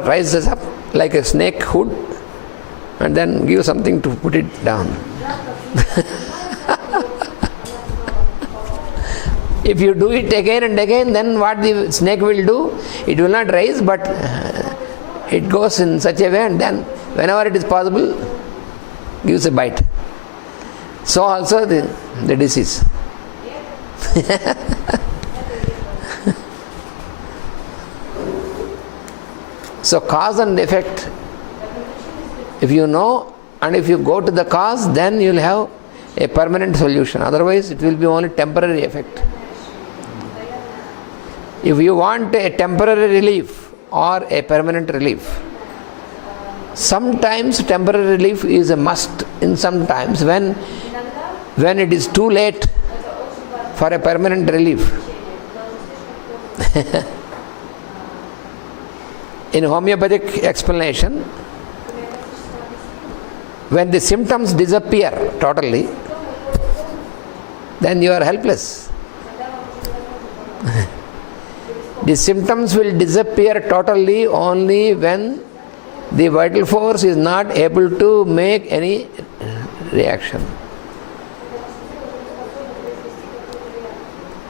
rises up like a snake hood and then give something to put it down. If you do it again and again, then what the snake will do? It will not rise, but it goes in such a way, and then whenever it is possible, gives a bite. So also the disease. So cause and effect, if you know and if you go to the cause, then you will have a permanent solution. Otherwise, it will be only temporary effect. If you want a temporary relief or a permanent relief, sometimes temporary relief is a must. In some times when it is too late for a permanent relief. In homeopathic explanation, when the symptoms disappear totally, then you are helpless. The symptoms will disappear totally only when the vital force is not able to make any reaction.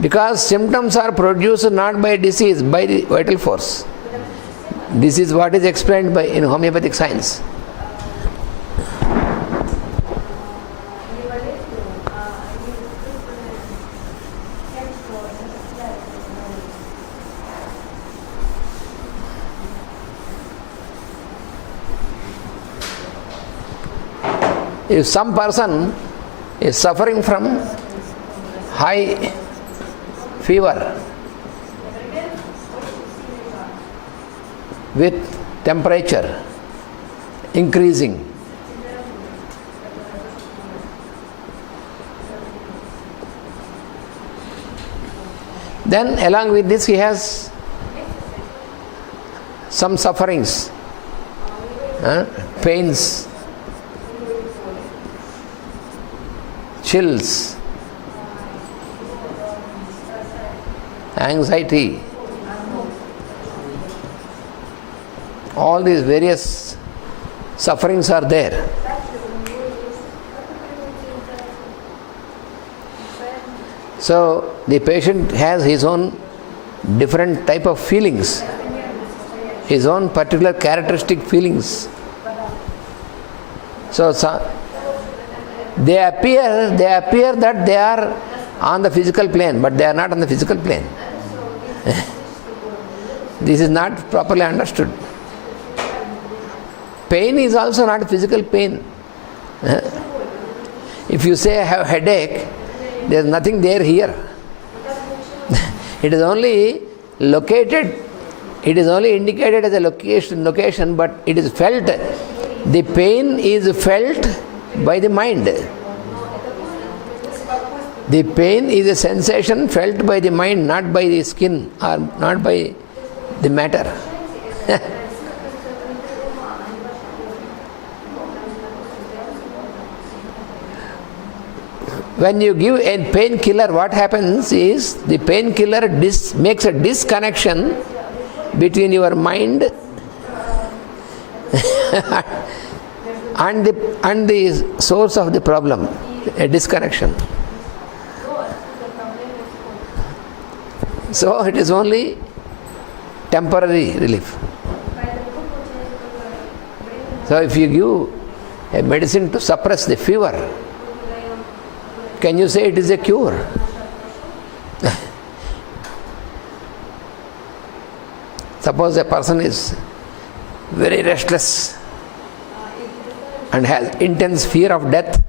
Because symptoms are produced not by disease, by the vital force. This is what is explained by in homeopathic science. If some person is suffering from high fever with temperature increasing, then along with this he has some sufferings, pains, chills, anxiety, all these various sufferings are there. So the patient has his own different type of feelings, his own particular characteristic feelings. So they appear that they are on the physical plane, but they are not on the physical plane. This is not properly understood. Pain is also not physical pain. If you say I have headache, there is nothing there here. It is only located, it is only indicated as a location, but it is felt. The pain is felt by the mind. The pain is a sensation felt by the mind, not by the skin or not by the matter. When you give a painkiller, what happens is the painkiller makes a disconnection between your mind and the source of the problem, a disconnection. So it is only temporary relief. So if you give a medicine to suppress the fever, can you say it is a cure? Suppose a person is very restless and has intense fear of death.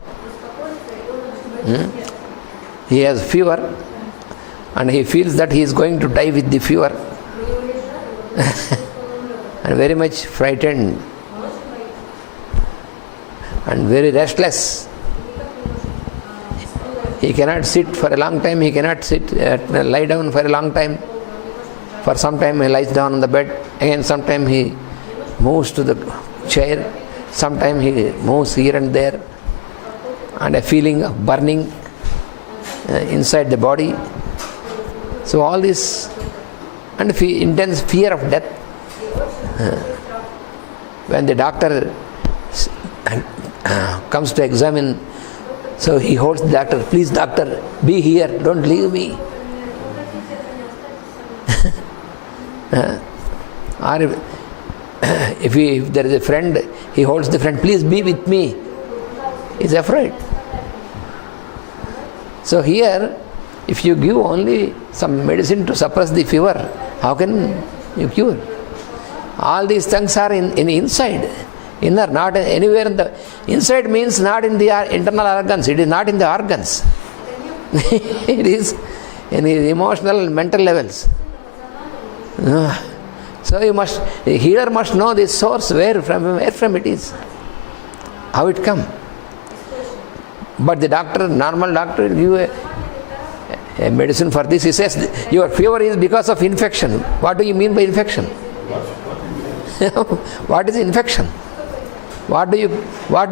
He has fever and he feels that he is going to die with the fever and very much frightened and very restless. He cannot sit for a long time, he cannot lie down for a long time. For some time he lies down on the bed, again sometime he moves to the chair, sometime he moves here and there, and a feeling of burning inside the body. So all this, and intense fear of death. when the doctor comes to examine, so he holds the doctor, please doctor, be here, don't leave me. Or if there is a friend, he holds the friend, please be with me. He's afraid. So here, if you give only some medicine to suppress the fever, how can you cure? All these things are in inside, inner, not anywhere in the inside. Means not in the internal organs. It is not in the organs. It is in the emotional and mental levels. So the healer must know the source, where from it is, how it come. But the doctor, normal doctor, will give a medicine for this. He says your fever is because of infection. What do you mean by infection? What is infection? What do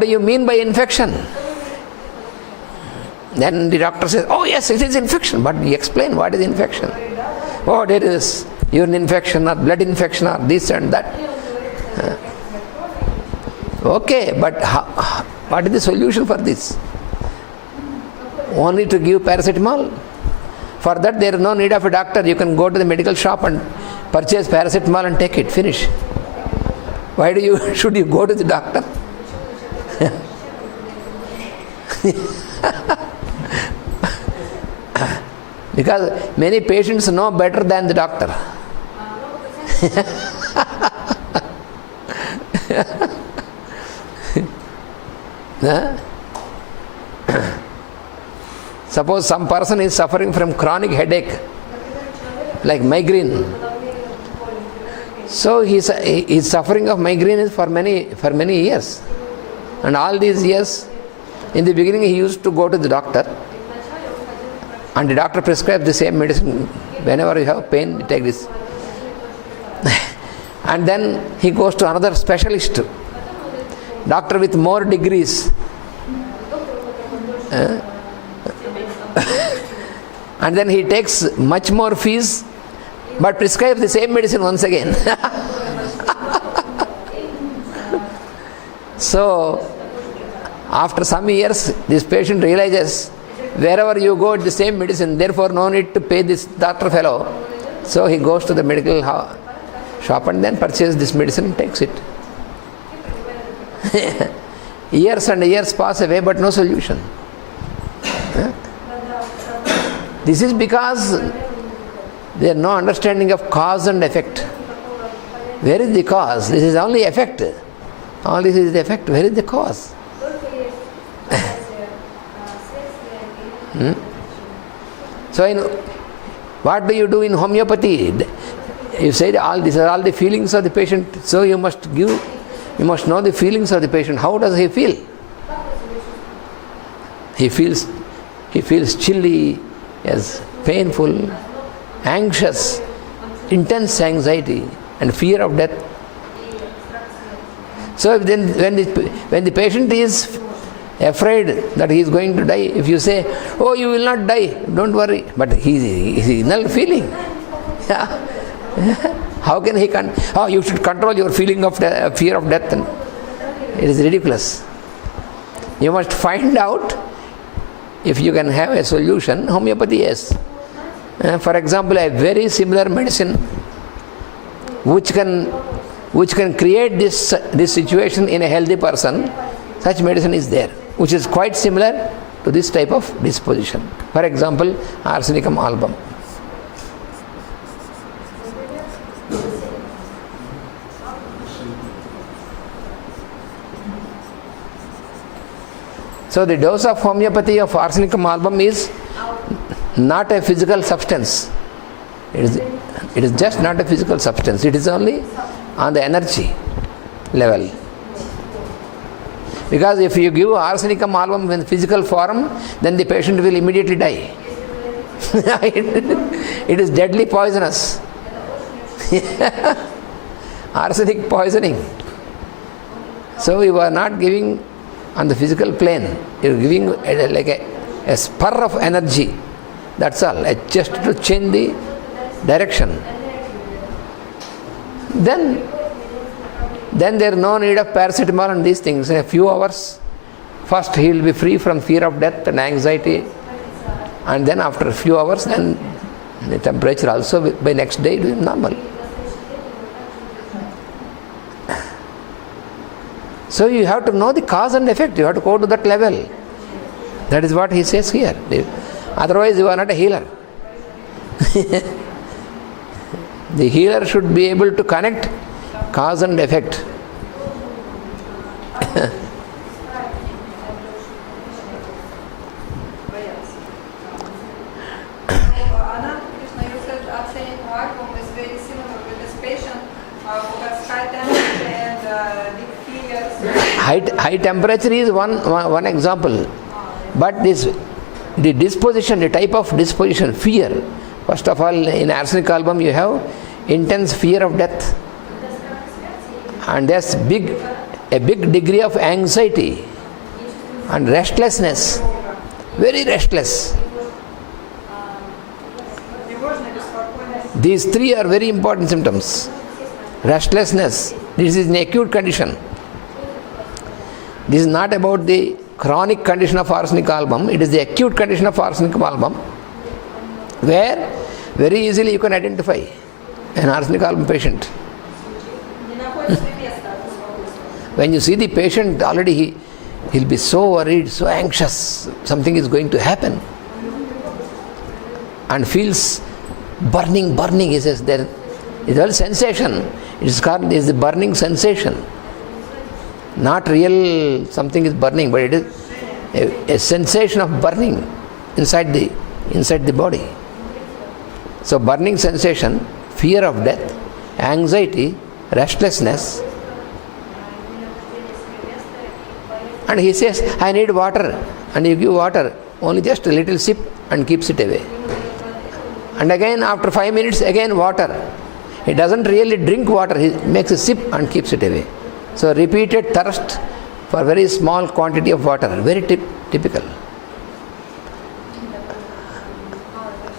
you mean by infection? Then the doctor says, oh yes, it is infection. But we explain what is infection. Oh, there is urine infection or blood infection or this and that. Okay, but what is the solution for this? Only to give paracetamol? For that there is no need of a doctor. You can go to the medical shop and purchase paracetamol and take it. Finish. Why should you go to the doctor? Because many patients know better than the doctor. Suppose some person is suffering from chronic headache, like migraine. So he is suffering of migraine for many years. And all these years, in the beginning he used to go to the doctor, and the doctor prescribes the same medicine. Whenever you have pain, you take this. And then he goes to another specialist, doctor with more degrees. And then he takes much more fees, but prescribes the same medicine once again. So, after some years, this patient realizes, wherever you go, it's the same medicine, therefore no need to pay this doctor fellow. So he goes to the medical shop and then purchases this medicine and takes it. Years and years pass away, but no solution. This is because there is no understanding of cause and effect. Where is the cause? This is only effect. All this is the effect. Where is the cause? So what do you do in homeopathy? You said these are all the feelings of the patient. So you must know the feelings of the patient. How does he feel? He feels chilly, yes, painful, anxious, intense anxiety and fear of death. So then when the patient is afraid that he is going to die, if you say, oh, you will not die, don't worry, but he is inner feeling. How can he you should control your feeling of fear of death. It is ridiculous. You must find out if you can have a solution. Homeopathy, yes. For example, a very similar medicine which can create this situation in a healthy person, such medicine is there, which is quite similar to this type of disposition. For example, arsenicum album. So the dose of homeopathy of arsenicum album is not a physical substance. It is just not a physical substance. It is only on the energy level. Because if you give arsenicum album in physical form, then the patient will immediately die. It is deadly poisonous. Arsenic poisoning. So you are not giving on the physical plane. You are giving like a spur of energy. That's all. Just to change the direction. Then then there is no need of paracetamol and these things. In a few hours, first he will be free from fear of death and anxiety, and then after a few hours, then the temperature also by next day it will be normal. So you have to know the cause and effect. You have to go to that level. That is what he says here. Otherwise you are not a healer. The healer should be able to connect cause and effect. Ananta, Krishna, you said abstaining from alcohol is very similar with this patient who has high temperature and big fevers. High temperature is one example. But the disposition, the type of disposition, fear. First of all, in arsenic album you have intense fear of death. And there's a big degree of anxiety and restlessness. Very restless. These three are very important symptoms. Restlessness. This is an acute condition. This is not about the chronic condition of arsenic album. It is the acute condition of arsenic album, where very easily you can identify an arsenic album patient. When you see the patient, already he'll be so worried, so anxious, something is going to happen, and feels burning. He says there is a sensation. It is called the burning sensation. Not real something is burning, but it is a sensation of burning inside the body. So burning sensation, fear of death, anxiety, restlessness. And he says, I need water. And you give water, only just a little sip and keeps it away. And again after 5 minutes, again water. He doesn't really drink water, he makes a sip and keeps it away. So repeated thirst for very small quantity of water, very typical.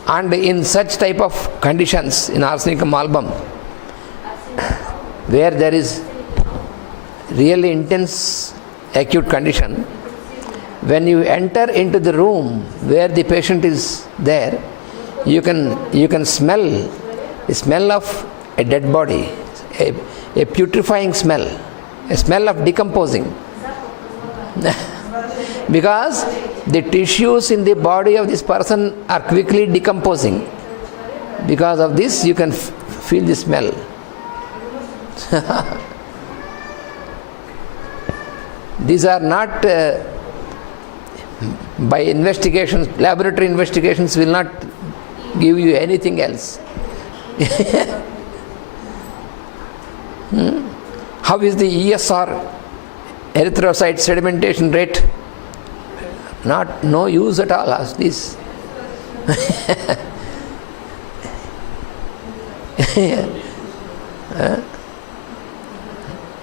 And in such type of conditions in arsenicum album, where there is really intense acute condition, when you enter into the room where the patient is there, you can smell the smell of a dead body, a putrefying smell, a smell of decomposing. Because the tissues in the body of this person are quickly decomposing. Because of this, you can feel the smell. These are not by investigations, laboratory investigations will not give you anything else. How is the ESR, erythrocyte sedimentation rate? No use at all as this.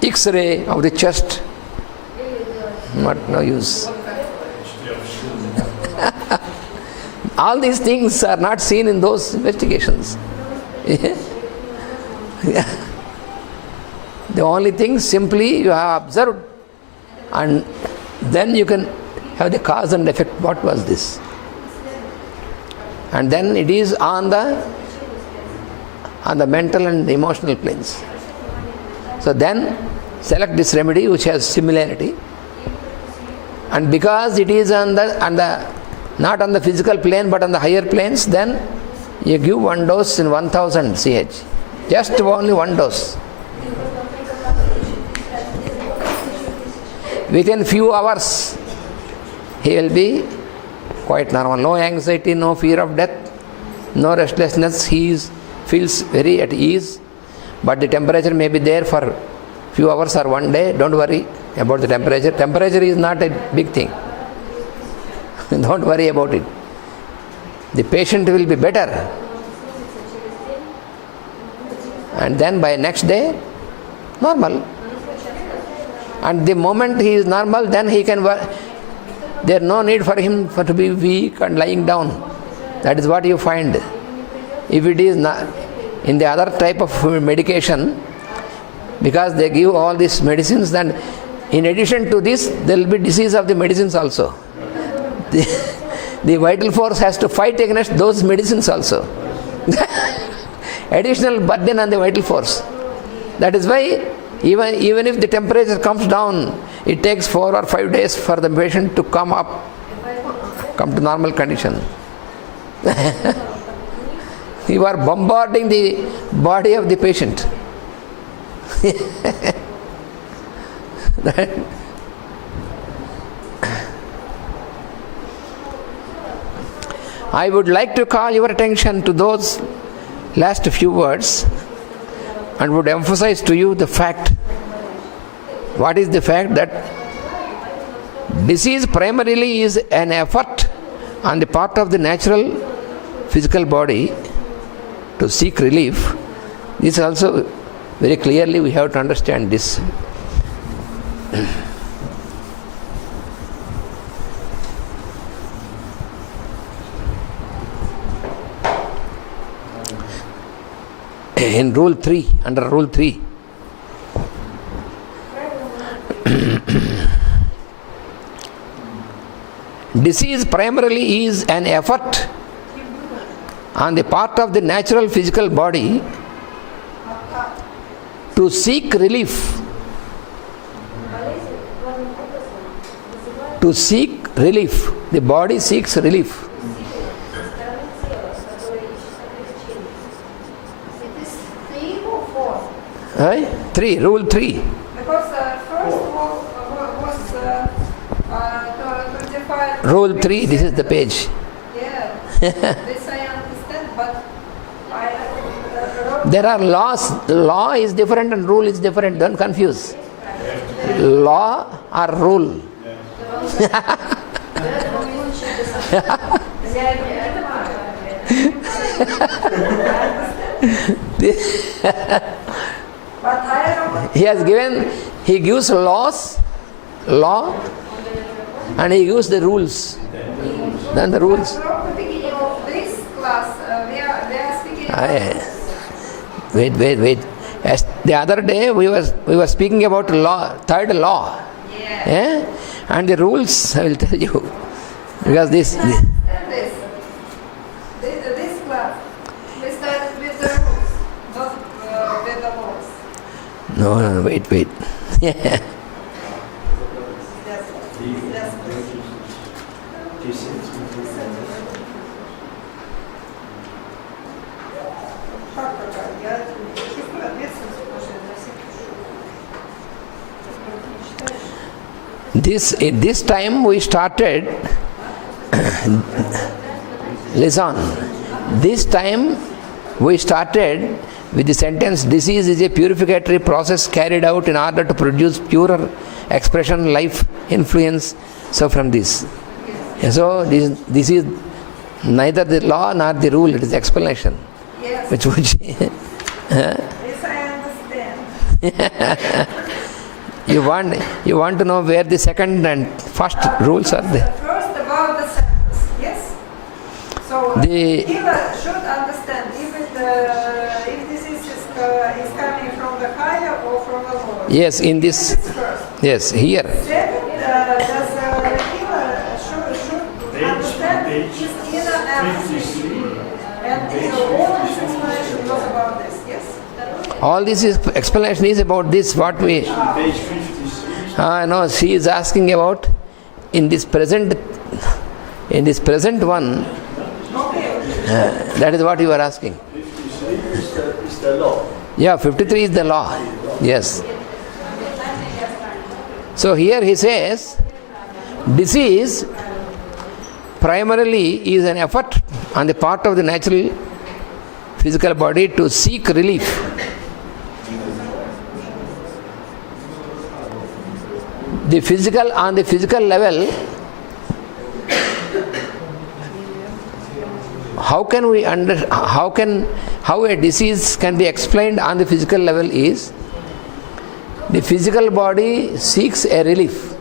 X-ray of the chest, no use. All these things are not seen in those investigations. The only thing simply you have observed, and then you can have the cause and effect. What was this? And then it is on the mental and emotional planes. So then select this remedy which has similarity, and because it is on the not on the physical plane but on the higher planes, then you give one dose in 1000 CH. Just only one dose. Within few hours, he will be quite normal. No anxiety, no fear of death, no restlessness. He feels very at ease. But the temperature may be there for few hours or one day. Don't worry about the temperature. Temperature is not a big thing. Don't worry about it. The patient will be better. And then by next day, normal. And the moment he is normal, then he can work. There is no need for him to be weak and lying down. That is what you find. If it is not, in the other type of medication, Because they give all these medicines, then in addition to this, there will be disease of the medicines also. The vital force has to fight against those medicines also. Additional burden on the vital force. That is why even if the temperature comes down, it takes 4 or 5 days for the patient to come to normal condition. You are bombarding the body of the patient. I would like to call your attention to those last few words and would emphasize to you the fact. What is the fact? That disease primarily is an effort on the part of the natural physical body to seek relief. This also very clearly we have to understand this. In rule 3, under rule 3, disease primarily is an effort on the part of the natural physical body to seek relief. To seek relief. The body seeks relief. Right? 3, rule 3. Because first was to define. Rule 3, this is the page. Yeah, this I understand, but There are laws. Law is different and rule is different. Don't confuse. Law or rule. He gives law, and he gives the rules. Then the rules. from the beginning of this class, we are speaking Wait. As the other day we were speaking about law, third law. Yeah. And the rules I will tell you. Because this This class, we start with the rules, not with the laws. no, wait. This time we started listen. This time we started with the sentence, disease is a purificatory process carried out in order to produce purer expression, life, influence. So from this. So this is neither the law nor the rule, it is explanation. Yes. Which This I understand. you want to know where the second and first rules are there. First about the sentence, yes? So The- healer should understand if this is coming from the higher or from the lower. Yes, in this. This is first. Yes, here. Second, does the healer should understand his inner emphasis. And all of this explanation was about this, yes? All this explanation is about this. What we. Page 53. No, she is asking about in this present one. That is what you are asking. 53 is the law. Yeah, 53 is the law. Yes. So here he says, disease primarily is an effort on the part of the natural physical body to seek relief. On the physical level, how a disease can be explained on the physical level is the physical body seeks a relief.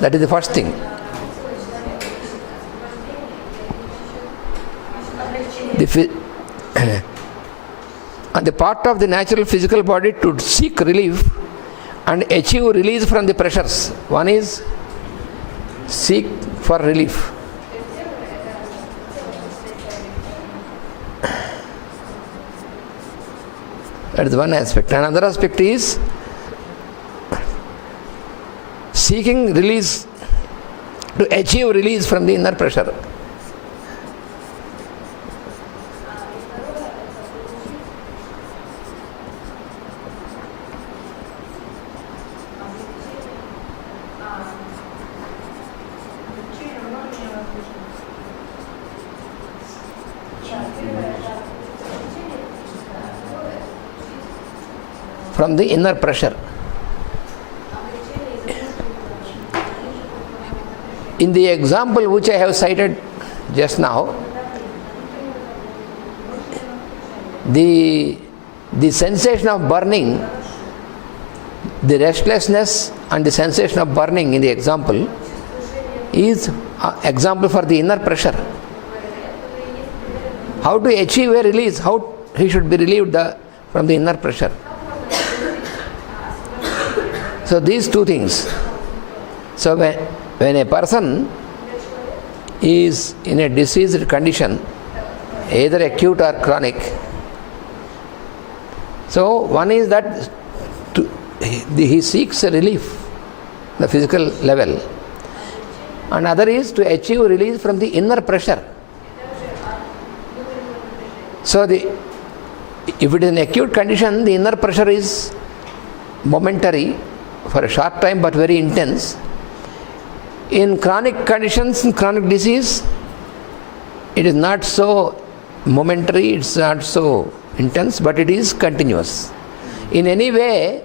That is the first thing. on the part of the natural physical body to seek relief and achieve release from the pressures. One is seek for relief. That is one aspect. Another aspect is seeking release, to achieve release from the inner pressure. From the inner pressure. In the example which I have cited just now, the sensation of burning, the restlessness and the sensation of burning in the example is an example for the inner pressure. How to achieve a release, how he should be relieved from the inner pressure. So these two things. So when a person is in a diseased condition, either acute or chronic, so one is that he seeks a relief, the physical level, and other is to achieve release from the inner pressure. So if it is an acute condition, the inner pressure is momentary, for a short time but very intense. In chronic conditions, in chronic disease, it is not so momentary, it's not so intense, but it is continuous. In any way,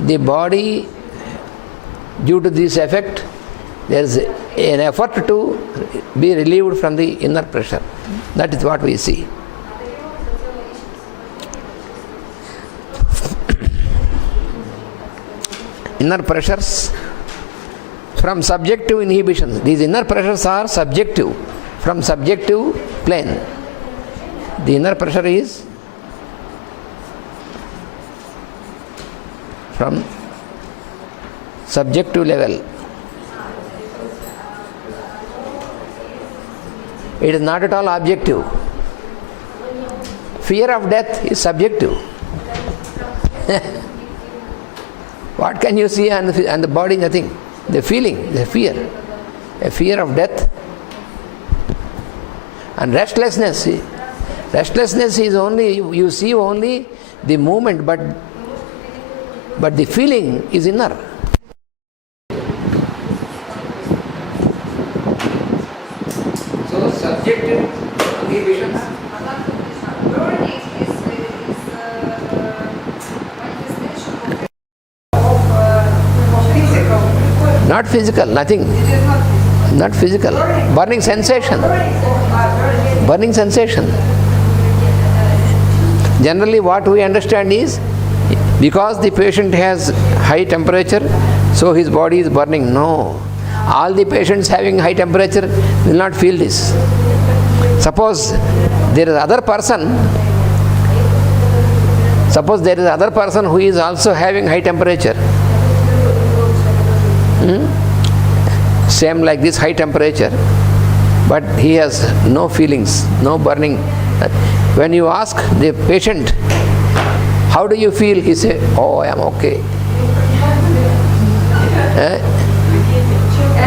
the body, due to this effect, there is an effort to be relieved from the inner pressure. That is what we see. Inner pressures from subjective inhibitions. These inner pressures are subjective, from subjective plane. The inner pressure is from subjective level. It is not at all objective. Fear of death is subjective. What can you see on the body? Nothing. The feeling, the fear. A fear of death. And restlessness. Restlessness is only, you see only the movement, but the feeling is inner. So subjective inhibitions. Burning is manifestation of physical. Not physical, nothing. It is not physical. Not physical. Burning sensation. Burning sensation. Generally what we understand is, because the patient has high temperature, so his body is burning. No. All the patients having high temperature will not feel this. Suppose there is other person who is also having high temperature. Same like this, high temperature, but he has no feelings, no burning. When you ask the patient, how do you feel? He say, oh, I am okay.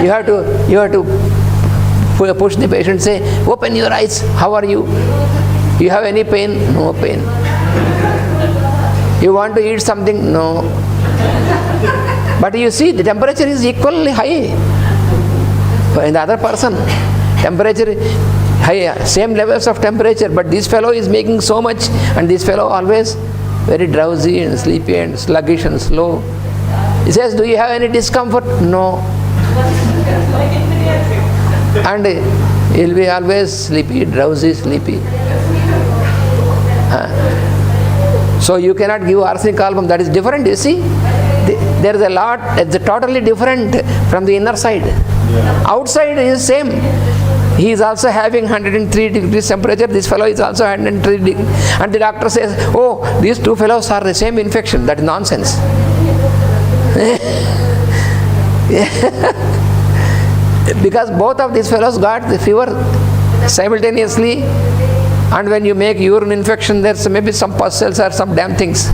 You have to push the patient, say, open your eyes, how are you? You have any pain? No pain. You want to eat something? No. But you see, the temperature is equally high. In the other person, temperature high, same levels of temperature, but this fellow is making so much, and this fellow always very drowsy and sleepy and sluggish and slow. He says, do you have any discomfort? No. And he'll be always sleepy, drowsy, sleepy. So you cannot give arsenic album. That is different, you see. There is a lot, it's totally different from the inner side. Yeah. Outside is same. He is also having 103 degrees temperature. This fellow is also 103 degrees. And the doctor says, oh, these two fellows are the same infection. That is nonsense. Because both of these fellows got the fever simultaneously. And when you make urine infection, there's maybe some pus cells or some damn things.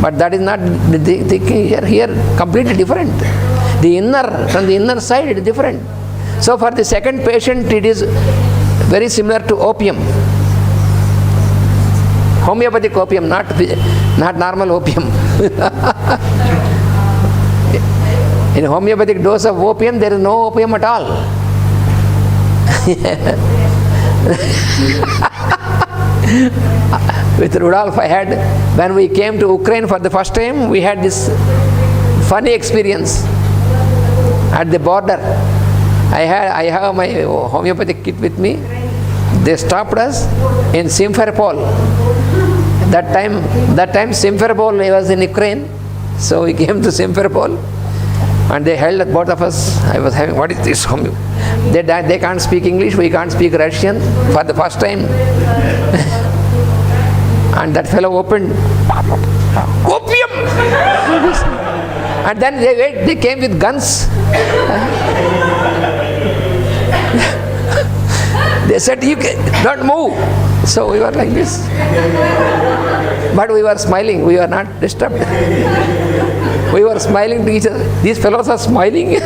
But that is not the thing here completely different. The inner, from the inner side, it is different. So for the second patient, it is very similar to opium. Homeopathic opium, not normal opium. In homeopathic dose of opium, there is no opium at all. With Rudolph, when we came to Ukraine for the first time, we had this funny experience at the border. I have my homeopathic kit with me. They stopped us in Simferopol. That time Simferopol was in Ukraine, so we came to Simferopol, and they held both of us. I was having, what is this? They can't speak English, we can't speak Russian for the first time. And that fellow opened, opium! And then they came with guns. They said, you don't move. So we were like this. But we were smiling, we were not disturbed. We were smiling to each other. These fellows are smiling.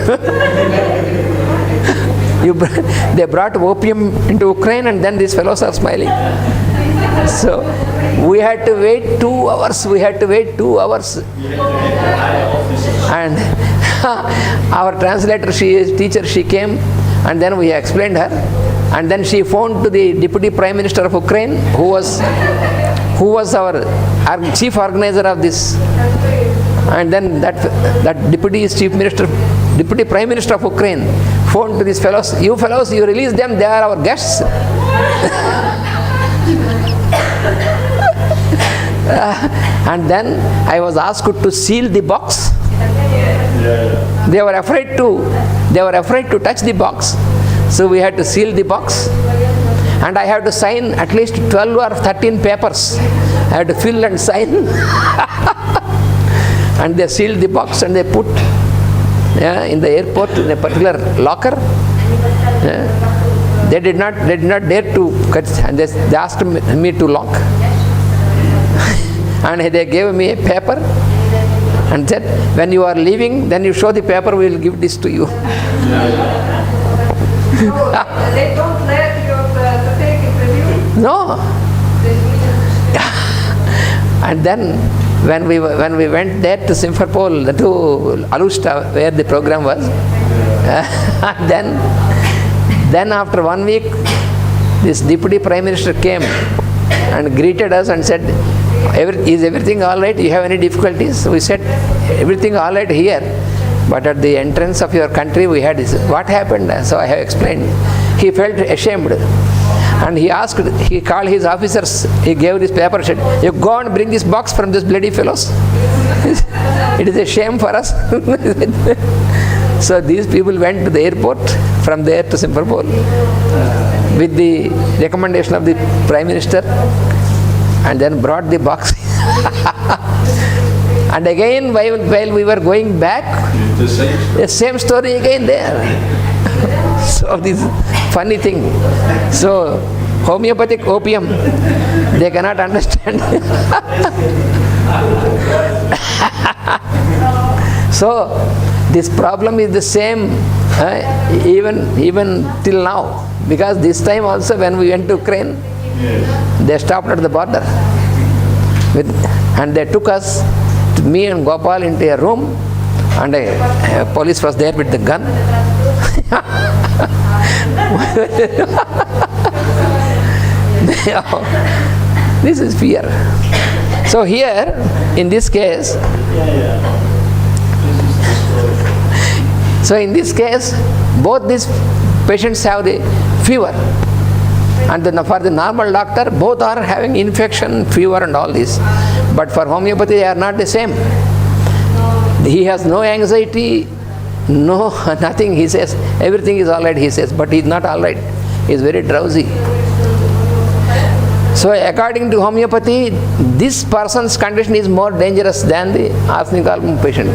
They brought opium into Ukraine, and then these fellows are smiling. So we had to wait 2 hours. And our translator, teacher, she came, and then we explained her. And then she phoned to the Deputy Prime Minister of Ukraine, who was our chief organizer of this. And then that Deputy Prime Minister of Ukraine phoned to these fellows, you release them, they are our guests. And then I was asked to seal the box. They were afraid to touch the box. So we had to seal the box. And I had to sign at least 12 or 13 papers. I had to fill and sign. And they sealed the box and they put in the airport in a particular locker. They did not dare to cut, and they asked me to lock. And they gave me a paper and said, when you are leaving, then you show the paper, we will give this to you. They don't let you to take interview? No. And then when we went there to Simferopol, to Alushta, where the program was, then after 1 week, this Deputy Prime Minister came and greeted us and said, is everything all right? You have any difficulties? We said, everything all right here, but at the entrance of your country we had this. What happened? So I have explained. He felt ashamed, and he called his officers, he gave this paper, said, you go and bring this box from these bloody fellows. It is a shame for us. So these people went to the airport, from there to Simferopol, with the recommendation of the Prime Minister, and then brought the box. And again, while we were going back, the same story again there. So this funny thing. So homeopathic opium, they cannot understand. So this problem is the same even till now, because this time also when we went to Ukraine, they stopped at the border and they took us, me and Gopal, into a room, and a police was there with the gun. This is fear. So here, in this case, both these patients have the fever, and for the normal doctor, both are having infection, fever and all this. But for homeopathy, they are not the same. He has no anxiety, no nothing. He says everything is all right, he says, but he is not all right. He is very drowsy. So according to homeopathy, this person's condition is more dangerous than the arsenic album patient.